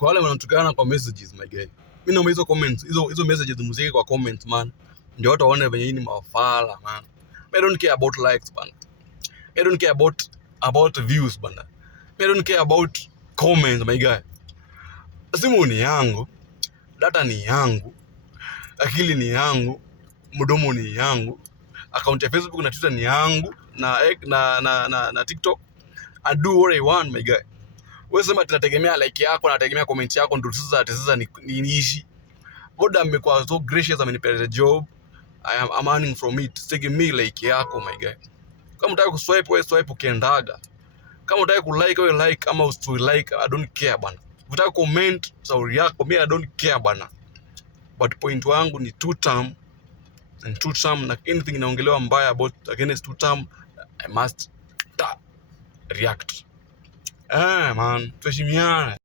Kwa wale wanatukana kwa messages my guy. Mimi naomba hizo comments, hizo messages muziki kwa comments man. Ndio watu waone venye ni mafala man. I don't care about likes man. I don't care about views bana. I don't care about comments my guy. Simu ni yangu, data ni yangu, akili ni yangu, mdomo ni yangu, account ya Facebook na Twitter ni yangu, na TikTok. I do what I want my guy. Wewe sema tunategemea like yako na nategemea comment yako ndio sasa niishi. God amekuwa so gracious, amenipea job. I'm earning from it. Take me like yako my guy. Kama unataka kuswipe wewe swipe ukiendaga. Kama unataka kulike wewe like, kama usilike I don't care bana. Unataka comment sauri yako, me I don't care bana. But point wangu ni two term na anything inaongelewa mbaya about against two term I must react. Man, tuheshimiane.